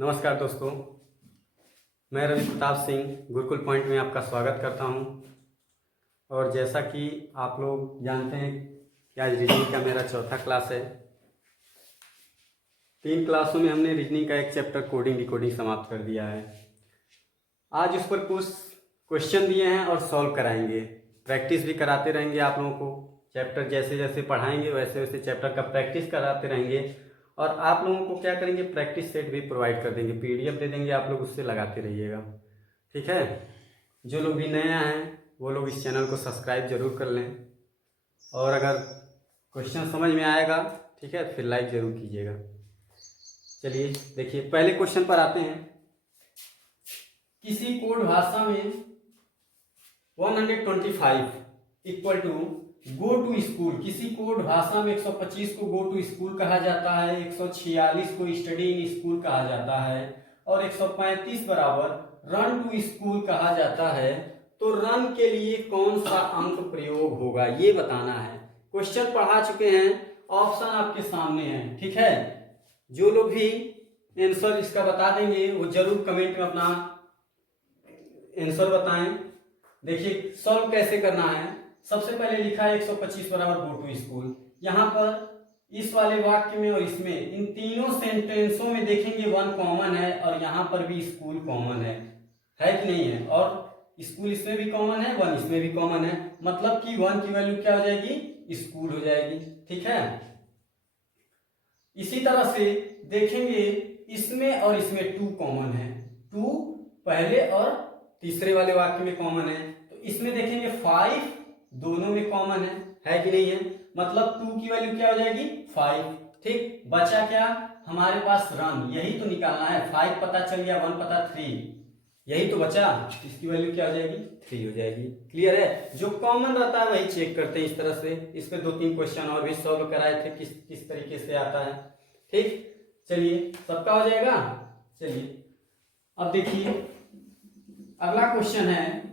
नमस्कार दोस्तों, मैं रवि प्रताप सिंह गुरुकुल पॉइंट में आपका स्वागत करता हूं। और जैसा कि आप लोग जानते हैं कि आज रीजनिंग का मेरा चौथा क्लास है। 3 क्लासों में हमने रीजनिंग का एक चैप्टर कोडिंग डिकोडिंग समाप्त कर दिया है। आज उस पर कुछ क्वेश्चन दिए हैं और सॉल्व कराएंगे। प्रैक्टिस भी कराते रहेंगे आप लोगों को। चैप्टर जैसे जैसे पढ़ाएंगे वैसे वैसे चैप्टर का प्रैक्टिस कराते रहेंगे। और आप लोगों को क्या करेंगे, प्रैक्टिस सेट भी प्रोवाइड कर देंगे, पीडीएफ दे देंगे, आप लोग उससे लगाते रहिएगा। ठीक है। जो लोग भी नए हैं वो लोग इस चैनल को सब्सक्राइब जरूर कर लें। और अगर क्वेश्चन समझ में आएगा, ठीक है, फिर लाइक जरूर कीजिएगा। चलिए देखिए, पहले क्वेश्चन पर आते हैं। किसी कोड भाषा में 125 equal to go to school. किसी कोड भाषा में 125 को गो टू स्कूल कहा जाता है, 146 को स्टडी इन स्कूल कहा जाता है और 135 बराबर रन टू स्कूल कहा जाता है। तो रन के लिए कौन सा अंक प्रयोग होगा, ये बताना है। क्वेश्चन पढ़ा चुके हैं, ऑप्शन आपके सामने है। ठीक है। जो लोग भी आंसर इसका बता देंगे वो जरूर कमेंट में अपना आंसर बताएं। देखिए सॉल्व कैसे करना है। सबसे पहले लिखा है 125 बराबर गो टू स्कूल। यहाँ पर इस वाले वाक्य में और इसमें, इन तीनों सेंटेंसों में देखेंगे 1 कॉमन है और यहाँ पर भी स्कूल कॉमन है कि नहीं है। और स्कूल इसमें भी कॉमन है, 1 इसमें भी कॉमन है, मतलब कि 1 की वैल्यू क्या हो जाएगी, स्कूल हो जाएगी। ठीक है। इसी तरह से देखेंगे इसमें और इसमें 2 कॉमन है, 2 पहले और तीसरे वाले वाक्य में कॉमन है। तो इसमें देखेंगे 5 दोनों में कॉमन है कि नहीं है, मतलब 2 की वैल्यू क्या हो जाएगी, 5। ठीक, बचा क्या हमारे पास, रन, यही तो निकालना है। 5 पता चल गया, 1 पता, 3, यही तो बचा। इसकी वैल्यू क्या हो जाएगी, 3 हो जाएगी। क्लियर है। जो कॉमन रहता है वही चेक करते हैं इस तरह से। इस पे 2-3 क्वेश्चन और भी सॉल्व कराए थे, किस तरीके से आता है। ठीक, चलिए सबका हो जाएगा। चलिए अब देखिए अगला क्वेश्चन है।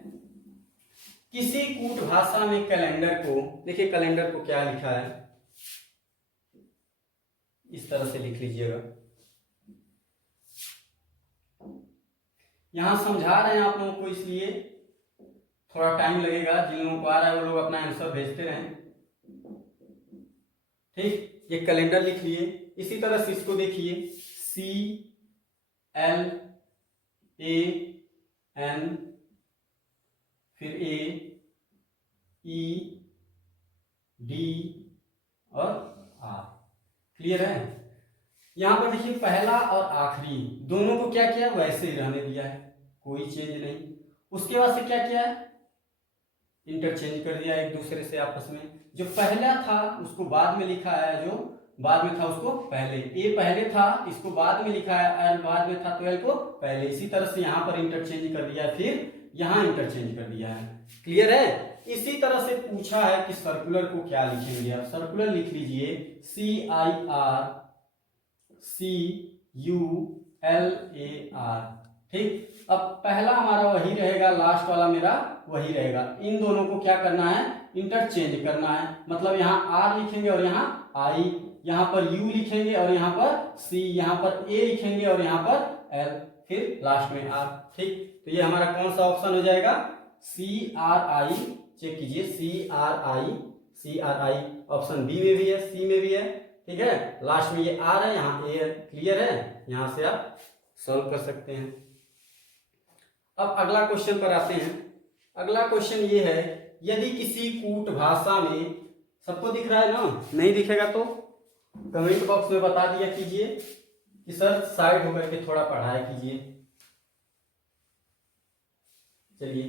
किसी कूट भाषा में कैलेंडर को, देखिए कैलेंडर को क्या लिखा है, इस तरह से लिख लीजिएगा। यहां समझा रहे हैं आप लोगों को, इसलिए थोड़ा टाइम लगेगा। जिन लोगों को आ रहा है वो लोग अपना आंसर भेजते रहें। ठीक, ये कैलेंडर लिख लिए। इसी तरह से इसको देखिए, CLAN, फिर AED और R। क्लियर है। यहां पर देखिए पहला और आखिरी दोनों को क्या किया, वैसे ही रहने दिया है, कोई चेंज नहीं। उसके बाद से क्या किया है, इंटरचेंज कर दिया एक दूसरे से आपस में। जो पहला था उसको बाद में लिखा है, जो बाद में था उसको पहले। ए पहले था, इसको बाद में लिखा है, एल बाद में था तो एल को पहले। इसी तरह से यहां पर इंटरचेंज कर दिया है, फिर यहां इंटरचेंज कर दिया है। क्लियर है। इसी तरह से पूछा है कि सर्कुलर को क्या लिखेंगे। आप सर्कुलर लिख लीजिए, CIRCULAR। ठीक, अब पहला हमारा वही रहेगा, लास्ट वाला मेरा वही रहेगा। इन दोनों को क्या करना है, इंटरचेंज करना है। मतलब यहाँ R लिखेंगे और यहाँ I, यहाँ पर U लिखेंगे और यहाँ पर C, यहाँ पर A लिखेंगे और यहाँ पर L, फिर लास्ट में R। ठीक, तो ये हमारा कौन सा ऑप्शन हो जाएगा, CRI। चेक कीजिए, CRI ऑप्शन बी में भी है, सी में भी है। ठीक है, लास्ट में ये R है, यहाँ A है। क्लियर है। यहां से आप सॉल्व कर सकते हैं। अब अगला क्वेश्चन पर आते हैं। अगला क्वेश्चन ये है, यदि किसी कूट भाषा में, सबको दिख रहा है ना, नहीं दिखेगा तो कमेंट बॉक्स में बता दिया कीजिए कि सर साइड होकर के थोड़ा पढ़ाया कीजिए। चलिए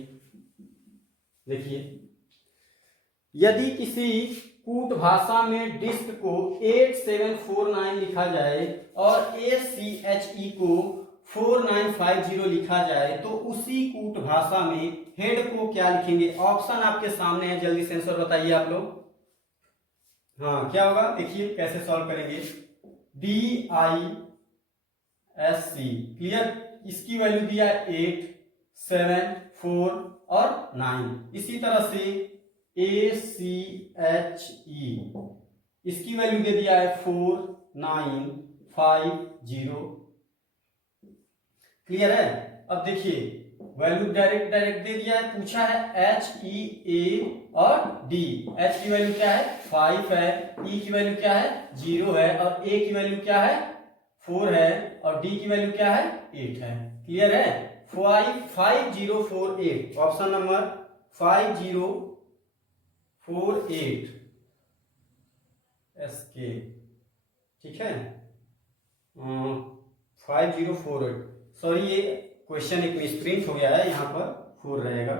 देखिए, यदि किसी कूट भाषा में डिस्क को 8749 लिखा जाए और ACHE को 4950 लिखा जाए तो उसी कूट भाषा में हेड को क्या लिखेंगे। ऑप्शन आपके सामने है, जल्दी से आंसर बताइए आप लोग। हाँ, क्या होगा देखिए कैसे सॉल्व करेंगे। DISC, clear. इसकी वैल्यू दिया है 8, 7, 4 और 9। इसी तरह से ACHE, इसकी वैल्यू दे दिया है 4950। क्लियर है। अब देखिए वैल्यू डायरेक्ट डायरेक्ट दे दिया है, पूछा है HEA और D। H की वैल्यू क्या है 5 है, E की वैल्यू क्या है 0 है और A की वैल्यू क्या है 4 है और D की वैल्यू क्या है 8 है। क्लियर है। 5048 ऑप्शन नंबर 5048 SK, ठीक है 5048। सॉरी ये क्वेश्चन एक मिसप्रिंट हो गया है, यहाँ पर 4 रहेगा,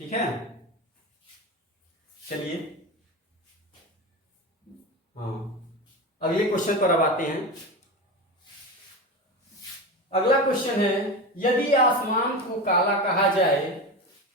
ठीक है। चलिए हाँ अगले क्वेश्चन पर अब आते हैं। अगला क्वेश्चन है यदि आसमान को काला कहा जाए,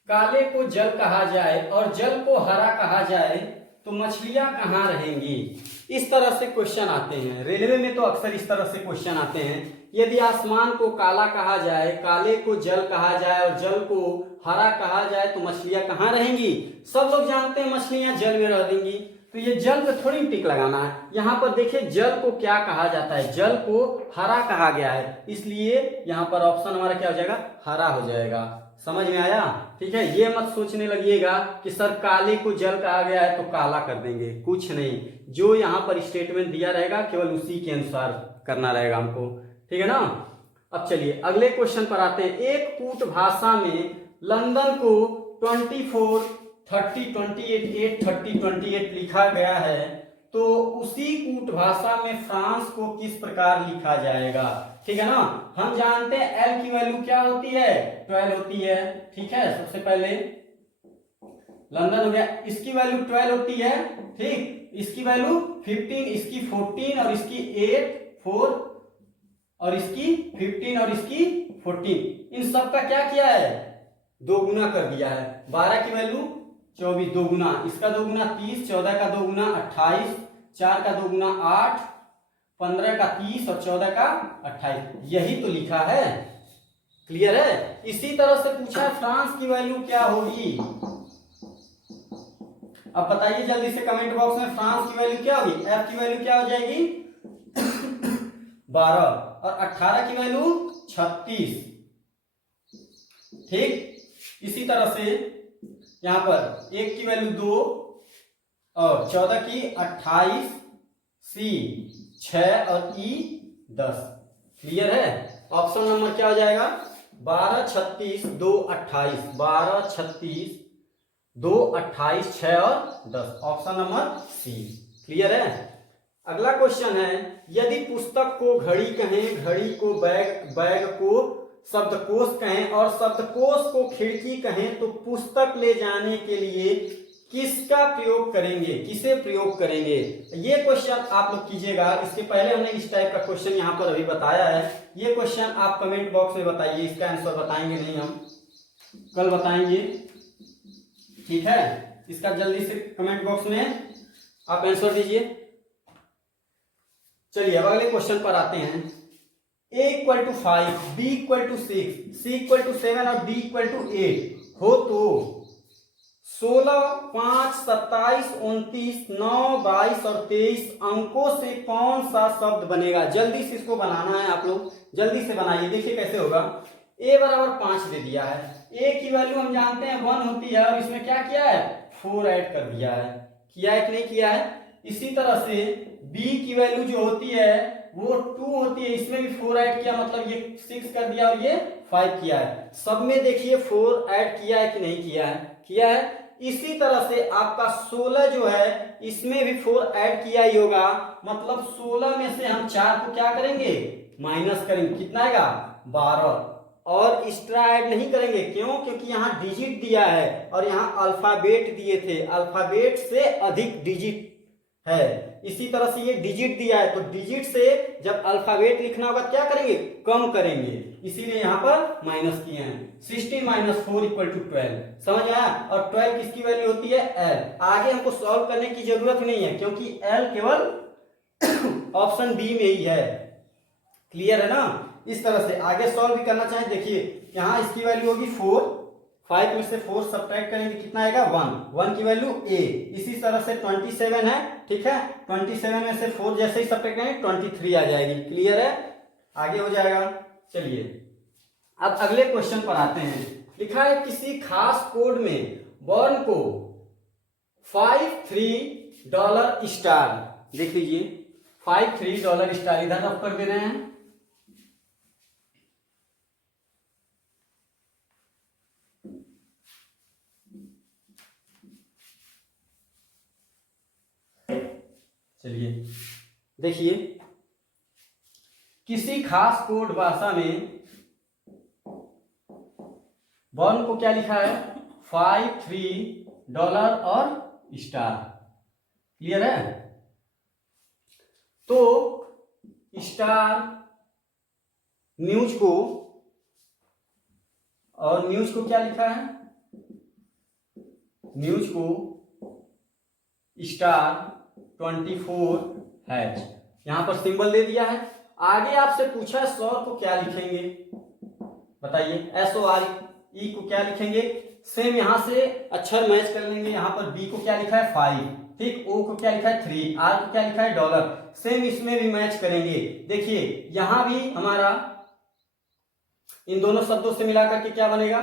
काले को जल कहा जाए और जल को हरा कहा जाए तो मछलियां कहाँ रहेंगी। इस तरह से क्वेश्चन आते हैं, रेलवे में तो अक्सर इस तरह से क्वेश्चन आते हैं। यदि आसमान को काला कहा जाए, काले को जल कहा जाए और जल को हरा कहा जाए तो मछलियां कहाँ रहेंगी। सब लोग जानते हैं मछलियां जल में रहेंगी, तो ये जल पे थोड़ी टिक लगाना है। यहाँ पर देखिए जल को क्या कहा जाता है, जल को हरा कहा गया है, इसलिए यहाँ पर ऑप्शन हमारा क्या हो जाएगा हरा हो जाएगा। समझ में आया, ठीक है। ये मत सोचने लगिएगा कि सर काले को जल कहा गया है तो काला कर देंगे, कुछ नहीं, जो यहाँ पर स्टेटमेंट दिया रहेगा केवल उसी के अनुसार करना रहेगा हमको, ठीक है ना। अब चलिए अगले क्वेश्चन पर आते हैं। एक कूट भाषा में लंदन को 24 30 28 8 30 28 लिखा गया है, तो उसी कूट भाषा में फ्रांस को किस प्रकार लिखा जाएगा, ठीक है ना। हम जानते हैं एल की वैल्यू क्या होती है 12 होती है, ठीक है। सबसे पहले लंदन हो गया, इसकी वैल्यू 12 होती है, ठीक, इसकी वैल्यू 15, इसकी 14 और इसकी 8 4 और इसकी 15 और इसकी 14, इन सब का क्या किया है दो गुना कर दिया है। 12 की वैल्यू 24 दो गुना, इसका दो गुना 30, 14 का दो गुना 28, 4 का दो गुना 8, 15 का 30 और 14 का 28, यही तो लिखा है। क्लियर है। इसी तरह से पूछा है फ्रांस की वैल्यू क्या होगी। अब बताइए जल्दी से कमेंट बॉक्स में फ्रांस की वैल्यू क्या होगी। एफ की वैल्यू क्या हो जाएगी 12 और 18 की वैल्यू 36, ठीक। इसी तरह से यहां पर एक की वैल्यू 2 और 14 की 28, सी 6 और ई 10। क्लियर है। ऑप्शन नंबर क्या हो जाएगा 12 36 2 28, 12 36 2 28 6 और 10, ऑप्शन नंबर सी। क्लियर है। अगला क्वेश्चन है यदि पुस्तक को घड़ी कहें, घड़ी को बैग, बैग को शब्दकोश कहें और शब्दकोश को खिड़की कहें तो पुस्तक ले जाने के लिए किसका प्रयोग करेंगे, किसे प्रयोग करेंगे। ये क्वेश्चन आप लोग कीजिएगा। इसके पहले हमने इस टाइप का क्वेश्चन यहाँ पर अभी बताया है। ये क्वेश्चन आप कमेंट बॉक्स में बताइए, इसका आंसर बताएंगे नहीं, हम कल बताएंगे, ठीक है। इसका जल्दी से कमेंट बॉक्स में आप आंसर दीजिए। चलिए अब अगले क्वेश्चन पर आते हैं। a = 5, b = 6, c = 7 और d = 8 हो तो 16 5 27 29 9 22 और 23 अंकों से कौन सा शब्द बनेगा। जल्दी से इसको बनाना है, आप लोग जल्दी से बनाइए। देखिए कैसे होगा। a = 5 दे दिया है, a की वैल्यू हम जानते हैं 1 होती है और इसमें क्या किया है 4 ऐड कर दिया है, किया है कि नहीं किया है। इसी तरह से b की वैल्यू जो होती है वो 2 होती है, इसमें भी 4 ऐड किया, मतलब ये 6 कर दिया और ये 5 किया है। सब में देखिए 4 ऐड किया है कि नहीं किया है, किया है। इसी तरह से आपका 16 जो है इसमें भी 4 ऐड किया ही होगा, मतलब 16 में से हम 4 को क्या करेंगे माइनस करेंगे, कितना आएगा 12, और एक्स्ट्रा ऐड नहीं करेंगे। क्यों, क्योंकि यहाँ डिजिट दिया है और यहाँ अल्फाबेट दिए थे, अल्फाबेट से अधिक डिजिट है। इसी तरह से ये डिजिट दिया है, तो डिजिट से जब अल्फाबेट लिखना होगा क्या करेंगे कम करेंगे, इसीलिए यहाँ पर माइनस किए हैं। 16 - 4 = 12, समझ आया। और 12 किसकी वैल्यू होती है एल। आगे हमको सॉल्व करने की जरूरत नहीं है क्योंकि एल केवल ऑप्शन बी में ही है। क्लियर है ना। इस तरह से आगे सॉल्व भी करना चाहें, देखिए यहाँ इसकी वैल्यू होगी 4, 5 में से 4 सब्ट्रैक्ट करेंगे कितना आएगा 1, 1 की वैल्यू a। इसी तरह से 27 है, ठीक है। 27 में से 4 जैसे ही सब्ट्रैक्ट करेंगे 23 आ जाएगी। क्लियर है, आगे हो जाएगा। चलिए अब अगले क्वेश्चन पर आते हैं। लिखा है किसी खास कोड में बॉर्न को $53 स्टार, देख लीजिए $53 स्टार इधर रख कर दे रहे हैं। चलिए देखिए किसी खास कोड भाषा में बॉर्न को क्या लिखा है $53 और स्टार, क्लियर है। तो स्टार न्यूज को, और न्यूज को क्या लिखा है, न्यूज को स्टार 24H, यहां पर सिंबल दे दिया है। आगे आपसे पूछा है सौर को क्या लिखेंगे, बताइए। SORE को क्या लिखेंगे, सेम यहां से अक्षर मैच कर लेंगे। यहां पर B को क्या लिखा है 5, ठीक, O को क्या लिखा है 3, R को क्या लिखा है $, सेम इसमें भी मैच करेंगे। देखिए यहां भी हमारा इन दोनों शब्दों से मिलाकर के क्या बनेगा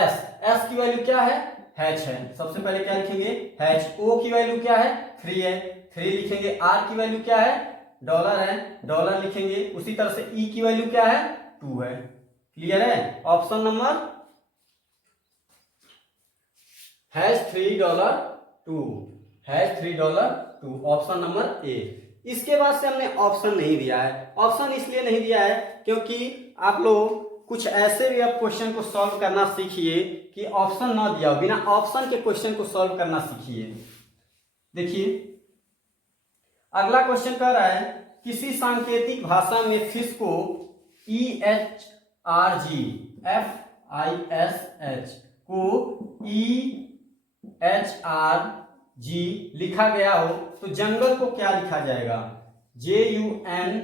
S की वैल्यू क्या है H है, सबसे पहले क्या लिखेंगे H। O की वैल्यू क्या है 3 है, 3 लिखेंगे। R की वैल्यू क्या है $, है, $, लिखेंगे। उसी तरह से E की वैल्यू क्या है 2 है, क्लियर है। Option number $3 option number A. इसके बाद से हमने ऑप्शन नहीं दिया है। ऑप्शन इसलिए नहीं दिया है क्योंकि आप लोग कुछ ऐसे भी आप क्वेश्चन को सॉल्व करना सीखिए कि ऑप्शन ना दिया हो, बिना ऑप्शन के क्वेश्चन को सॉल्व करना सीखिए। देखिए अगला क्वेश्चन कह रहा है किसी सांकेतिक भाषा में फिश को EHRG को EHRG लिखा गया हो तो जंगल को क्या लिखा जाएगा, JUNGLE,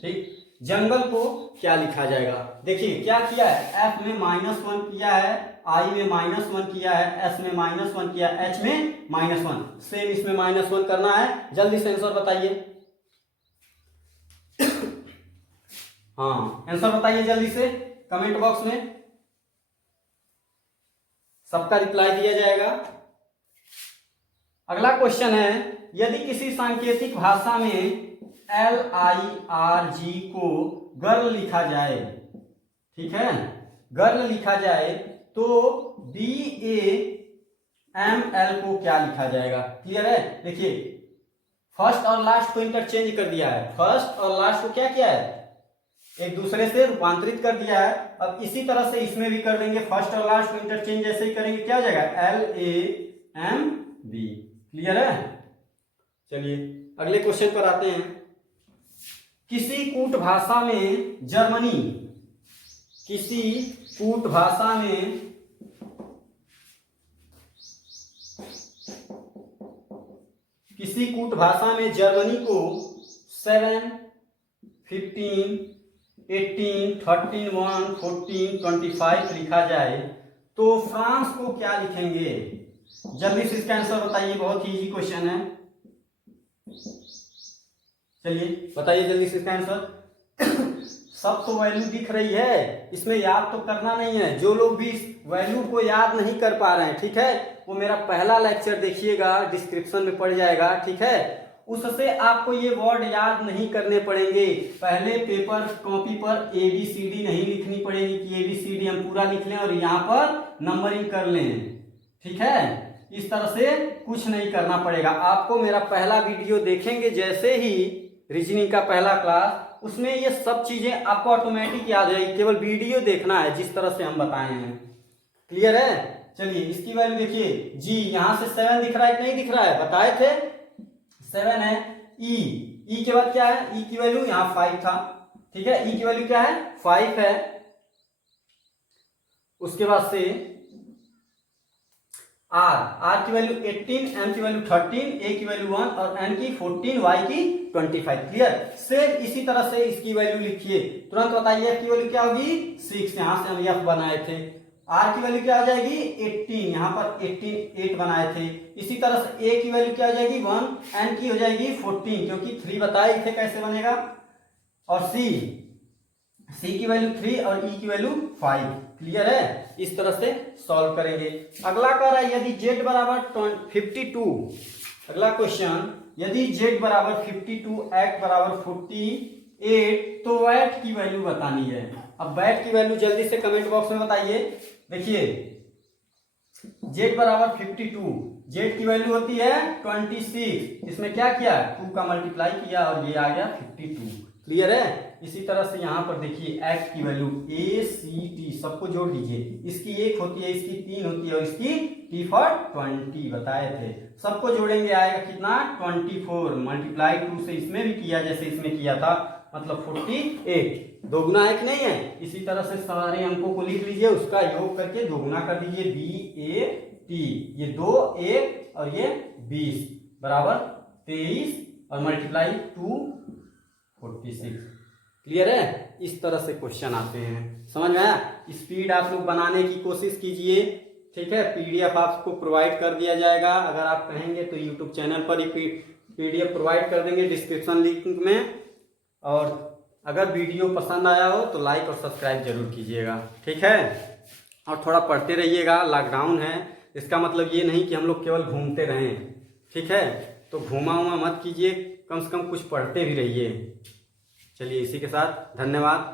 ठीक। जंगल को क्या लिखा जाएगा, देखिए क्या किया है, F में -1 किया है, I में -1 किया है, S में -1 किया है, H में -1, सेम इसमें -1 करना है। जल्दी से आंसर बताइए। हाँ आंसर बताइए जल्दी से कमेंट बॉक्स में, सबका रिप्लाई दिया जाएगा। अगला क्वेश्चन है यदि किसी सांकेतिक भाषा में LIRG को गर्ल लिखा जाए, ठीक है, गर्ल लिखा जाए तो BAML को क्या लिखा जाएगा, क्लियर है। देखिए फर्स्ट और लास्ट को इंटरचेंज कर दिया है, फर्स्ट और लास्ट को क्या किया है एक दूसरे से रूपांतरित कर दिया है। अब इसी तरह से इसमें भी कर देंगे, फर्स्ट और लास्ट को इंटरचेंज जैसे ही करेंगे क्या हो जाएगा LAMB, क्लियर है। चलिए अगले क्वेश्चन पर आते हैं। किसी कूट भाषा में जर्मनी, किसी कूट भाषा में जर्मनी को 7, 15, 18, 31, 14, 25 लिखा जाए तो फ्रांस को क्या लिखेंगे, जल्दी से इसका आंसर बताइए, बहुत ही इजी क्वेश्चन है। चलिए बताइए जल्दी से इसका आंसर। सब तो वैल्यू दिख रही है, इसमें याद तो करना नहीं है। जो लोग भी वैल्यू को याद नहीं कर पा रहे हैं, ठीक है, वो मेरा पहला लेक्चर देखिएगा, डिस्क्रिप्शन में पड़ जाएगा, ठीक है। उससे आपको ये वर्ड याद नहीं करने पड़ेंगे। पहले पेपर कॉपी पर ABCD नहीं लिखनी पड़ेगी कि ABCD हम पूरा लिख लें और यहाँ पर नंबरिंग कर लें, ठीक है। इस तरह से कुछ नहीं करना पड़ेगा आपको। मेरा पहला वीडियो देखेंगे जैसे ही, रीजनिंग का पहला क्लास, उसमें ये सब चीजें आपको ऑटोमेटिक याद रहेगी, केवल वीडियो देखना है जिस तरह से हम बताए हैं, क्लियर है। चलिए इसकी वैल्यू देखिए, जी यहां से 7 दिख रहा है कि नहीं दिख रहा है, बताए थे 7 है। ई के बाद क्या है, ई की वैल्यू यहाँ 5 था, ठीक है, ई की वैल्यू क्या है 5 है। उसके बाद से आर की वैल्यू 18, एम की वैल्यू 13, ए की वैल्यू 1 और एन की 14, वाई की 25, क्लियर। सेम इसी तरह से इसकी वैल्यू लिखिए, तुरंत बताइए एफ की वैल्यू क्या होगी 6, यहां से हम एफ बनाए थे। आर की वैल्यू क्या हो जाएगी 18, यहाँ पर 8 बनाए थे। इसी तरह से ए की वैल्यू क्या हो जाएगी 1, एन की हो जाएगी 14 क्योंकि 3 बताए थे कैसे बनेगा, और सी की वैल्यू 3 और ई की वैल्यू 5। क्लियर है, इस तरह से सॉल्व करेंगे। अगला कह रहा है यदि z बराबर 52, अगला क्वेश्चन, यदि z बराबर 52 x बराबर 48 तो वैट की वैल्यू बतानी है। अब वैट की वैल्यू जल्दी से कमेंट बॉक्स में बताइए। देखिए z बराबर 52, z की वैल्यू होती है 26, इसमें क्या किया 2 का मल्टीप्लाई किया और ये आ गया 52। क्लियर है। इसी तरह से यहाँ पर देखिए x की वैल्यू a c t सबको जोड़ लीजिए, इसकी 1 होती है, इसकी 3 होती है और इसकी t फॉर 20 बताए थे। सबको जोड़ेंगे आएगा कितना 24, मल्टीप्लाई 2 से इसमें भी किया जैसे इसमें किया था, मतलब 48। दोगुना है कि नहीं है। इसी तरह से सारे अंकों को लिख लीजिए, उसका योग करके दोगुना कर दीजिए b a t, ये 2 1 और ये 20 बराबर 23 और मल्टीप्लाई 2 46। क्लियर है। इस तरह से क्वेश्चन आते हैं, समझ में आया। स्पीड आप लोग बनाने की कोशिश कीजिए, ठीक है। पीडीएफ आपको प्रोवाइड कर दिया जाएगा, अगर आप कहेंगे तो यूट्यूब चैनल पर ही पीडीएफ प्रोवाइड कर देंगे डिस्क्रिप्शन लिंक में। और अगर वीडियो पसंद आया हो तो लाइक और सब्सक्राइब जरूर कीजिएगा, ठीक है। और थोड़ा पढ़ते रहिएगा, लॉकडाउन है, इसका मतलब ये नहीं कि हम लोग केवल घूमते रहें, ठीक है। तो घूमा उमा मत कीजिए, कम से कम कुछ पढ़ते भी रहिए। चलिए इसी के साथ धन्यवाद।